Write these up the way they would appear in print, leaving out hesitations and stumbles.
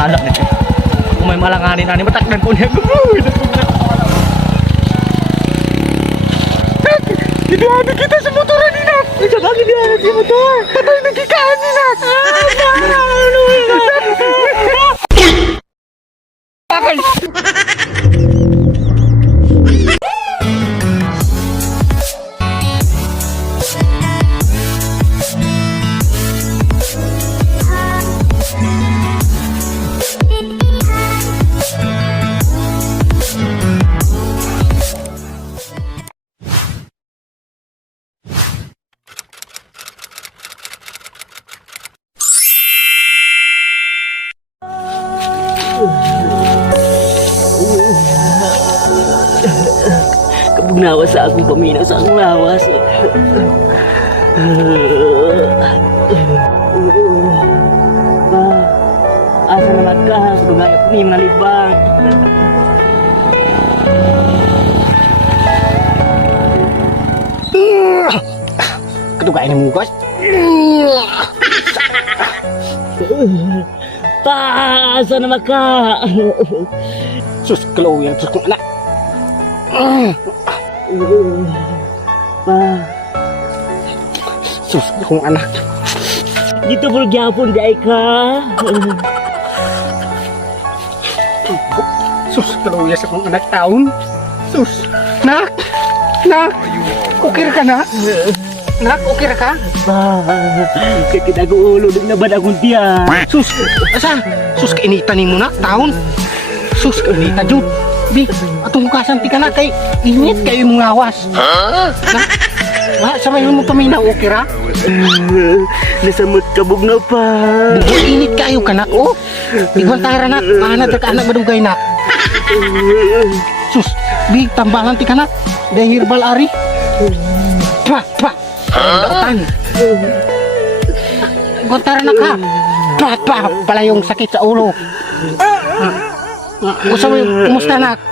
Anak nih. Umay malanganin ani matakdan ko niya. Diadu kita sa motoran ni Nak. Bisa bagi dia di motor. Patay nagkikaan ni Nak. Akan. Kabugnawa sa akong paminaw sa akong lawas. Asa naman ka, kudugaya po ni mga libang. Kedugaya ni mungkos. Asa naman ka. Sus, kalau yang sus kong anak. Sus, kong anak. Dito po gyapon di ka. Sus, kalau ya sa kong anak taon. Sus, nak. Nak. Ukir ka na? Nak, ukir ka? Kita ko ulo din na ba akong tiyan? Sus, asa? Sus, kainitan ni mo nak taon. Sus, kainitan jud. Bi, atong hukasan ti ka na kay init kayo mong lawas. Ha? Wah, sa may mo paminaw ukira? Nasamot kabog na pa. Bugol init kayo kanak, oh. Igual tara nak, mana ka anak madugay nak. Sus, bi, tambangan ti kanak. Dahil herbal ari. Pa, pa. Dautan. Igual tara nak ha. Pa, pa, pala yung sakit sa ulo. Gusto mo yung kumusta nak?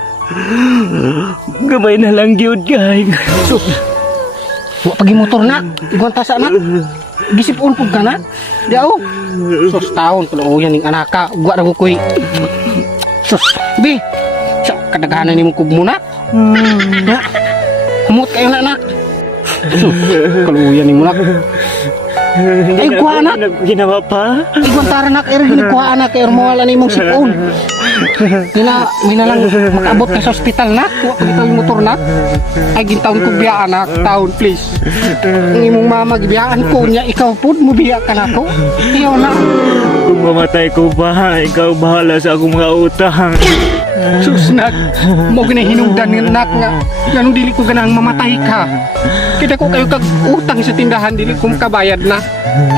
Gamay na lang yun guys. Sus, wak pagi motor nak. Iguan tasa nak. Gisipun po ka nak. Diaw. Sus, taon. Kalau yan yung anak ka. Gua na kukuy. Sus, bi. Sa kadaganan ni mo kubmo nak. Ya. Kumut kayo na nak. Sus, kalau yan yung nak. Ay, kuha anak. Ginawa pa? Iguan tara nak. Kuha anak. Mawala ni mong sipon. May na lang makabot ka sa ospital nak. Huwag ka yung motor nak. Ay gintaon ko biya anak. Taon please. Ang imong mama gibiyaan ko niya. Ikaw po mo biya ka na ko. Iyaw na. Kung mamatay ko ba, ikaw bahala sa akong mga utang. Sus nak. Mo ginahinungdan ng nak nga. Ganun dili ko ganang mamatay ka. Kita ko kayo kag utang sa tindahan. Dili ko makabayad na.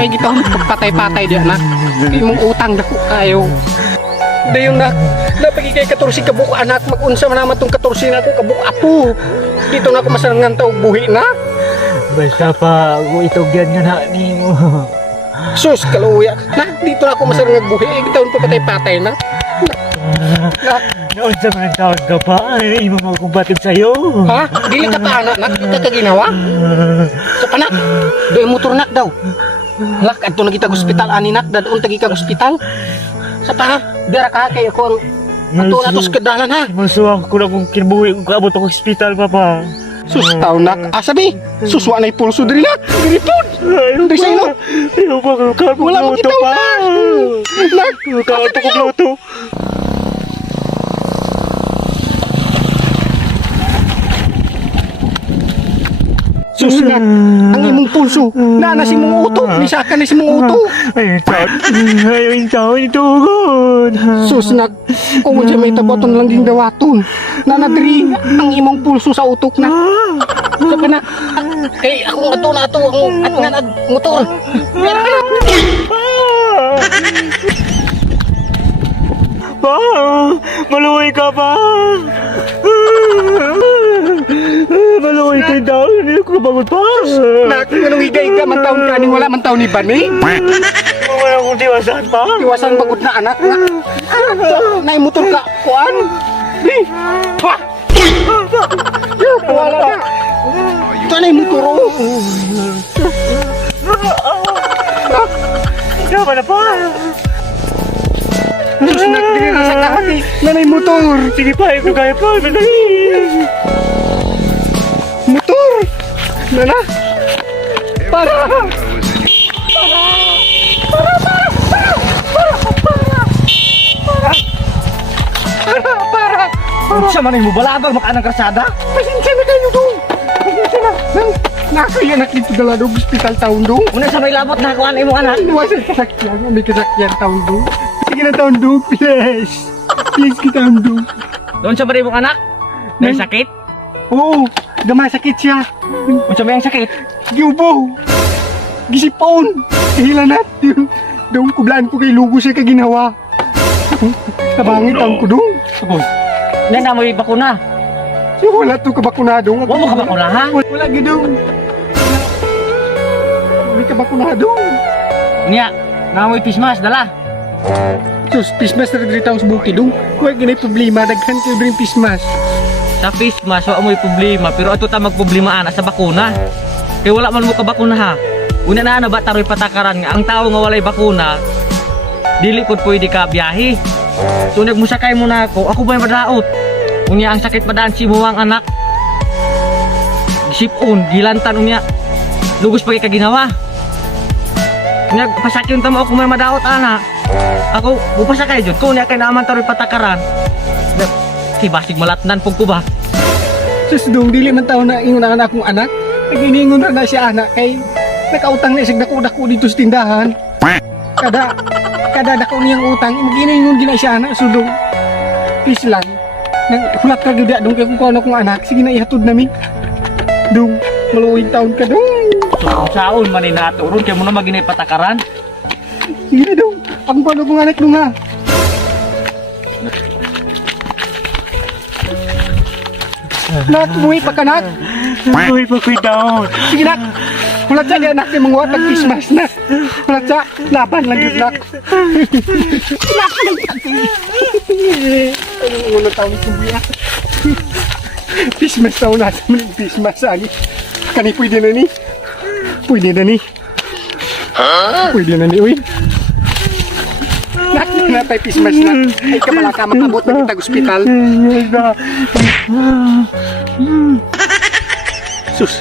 Ay gitaon ko patay-patay diya nak. Imong utang dako kayo. Dayon nak, napagi kay 14 kabuk anak, mag-unsa man naman tong 14 na ako kabuk apo. Dito na ako masarangan taog buhi na. Basta pa, ako itugyan nga na ni mo. Sus, kaluya. Na, dito na ako masarangan buhi. Gitawon pa patay-patay na. Nak, Noon sa mga taon ka pa, ay mo magkumbatid sa'yo. ha? Dili ka pa anak, nak? Ika ka ginawa? Sa panak, doon motor nak daw. Lak, adto na kita hospital ani nak, dadon tagi ka hospital. Sa panak, biyara ka kay ako ang ato na to sa kadalan ha. Masuwang ko na kung kinabuhi kung kaabot ako hospital, Papa. Sus, tao nak. Asabi, suswa na pulso diri nak. Diri pod. Diri sa ino. Ayaw pa, Wala mo kita pa. Nak, Kaabot ko bloto. sus nak. Ang imong pulso. Nana si mong uto. Nisaka na si mong uto. Ayaw yung tao itugod. Sus nak. Kung siya may taboton lang din dawaton. Nana diri ang imong pulso sa utok na. Sa ka na. Kay akong ato na ato. At nga nagmotor. Pa, maluwi ka pa. Maluwi ka daw. Hindi ko kabagot pa. Nak, anong higay ka? Mantaon ka ning wala mantaon ni Bani? Wala akong tiwasan pa. Iwasan bagot na anak nga. Naimutol ka. Kuan? Di. Pa! Wala na. Ito na yung motor o. Kaya na pa. Sus nak, dili na sa kaki. Nanay motor. Sige pa, ito kaya pa. Dali. Motor. Nana. Para. Sa man mo balabag makaanang karsada? Pasensya na kayo dong. Pasensya na. Nakaya anak dito dala dong hospital taon dong. Una sa may labot na kuan imong anak. Iwasan kasakyan. May kasakyan taon dong. Sige na taon dong. Please. Please kita taon dong. Doon sa bari imong anak? May sakit? Oo. Gamay sakit siya. Unsa may ang sakit? Giubo. Gisipon. Kahilanat. Dong kublaan ko kay lugo siya kaginawa. Kabangit ang ko dong. Sugon. Nanda mo bakuna. Wala to kabakunado. Wa mo ka bakuna ha? Wala gidong. Wala kabakunado. Nya, na mo pismas dala. Sus, pismas na rin taong subuki dong. Huwag ganay problema. Daghan kayo rin pismas. Sa pismas wa mo problema pero ato ta magproblema ana sa bakuna. Kay wala man mo ka bakuna ha. Una na ba taroy patakaran nga ang tawo nga walay bakuna dili pod pwede ka biyahe. So nagmusakay mo na ako ba madaot? Unya ang sakit padaan si mo ang anak. Gisipon, gilantan unya. Lugos pa kay kaginawa. Unya pasakyon ta mo ako may madaot ana. Ako upasakay jud ko unya kay naaman taroy patakaran. Basig malatnan pug ko ba? Sus, dong, dili man tao na ingon na akong anak. Naginingon na siya anak kay nakautang na isig dako-dako dito sa tindahan. Kada dako niyang utang, maginingon gina siya anak. So dong, please lang. Hulat ka gud dong kay kung ano kong anak. Sige na ihatod nami. Dong, maluwing taon ka dong. So saon man ni naturon kay mo na maginay patakaran. Sige na dong. Ang palo kong anak dong ha. Nak, umuwi pa ka nak. Uy, pakoy down. Sige nak. Hulat sa di anak yung mga watag Christmas nak. Hulat sa laban lang yun nak. Ang unang taon ko biya. Christmas taon natin mo ng Christmas ani. Kani pwede na ni. Pwede na ni. Pwede na ni uy. Nak, na tayo Christmas nak. Ay ka pala ka makabot na kita hospital. Sus,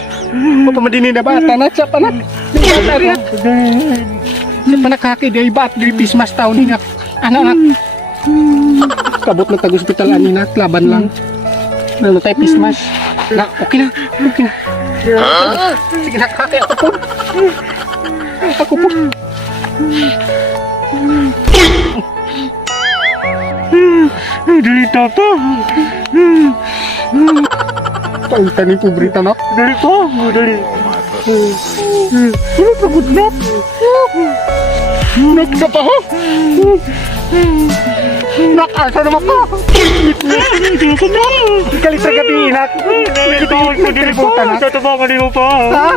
mapamadinin na ba? Tanat sa panak. Sa panak kaki, di bat, di Christmas taon ni nak. Anak. Kabot na tayo hospital ani nak, laban lang. Nalo tayo Christmas. Na, okay na. Sige nak, kaki, ako po. Ako po. Dali, tata. Pautan ni pubrita nak. Dali pa, dali. Ano pagod nak? Nak na pa ho? Nak, asa naman ka? Ikalit sa gabi nak. Tawag ko dili pa. Tatabakan mo pa. Ha?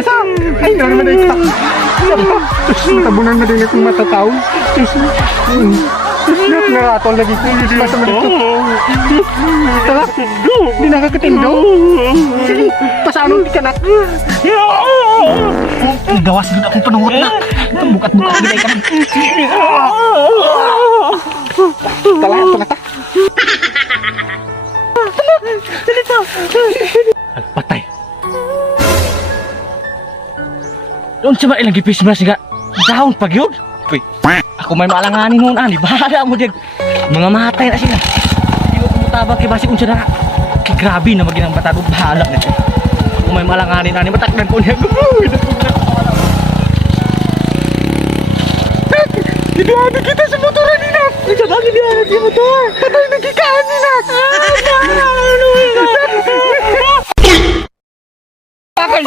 Asa? Ay, naman na ito. Tabunan na din akong matataw. Nak, naratol lagi ko. Basta mo dito. Tala, di nakakatindo. Sige, pasanon di ka nak. Gawas gud akong panuhot na. Bukat-bukat gid ka. Tala, ta. Patay. Doon sa ilang Christmas nga. Dahon pag yun. Uy, ako may maalanganin noon ani. Bahala mo dig. Mga matay na sila. Hindi mo kumutabang kay basi unsa na. Kay grabe na maginang bata do bahala na siya. Ako may maalanganin ani matakdan ko niya. Giduhan kita sa motoran ni nak. Unsa ba gidiyan si motor? Patay na gikaan ni nak. Patay.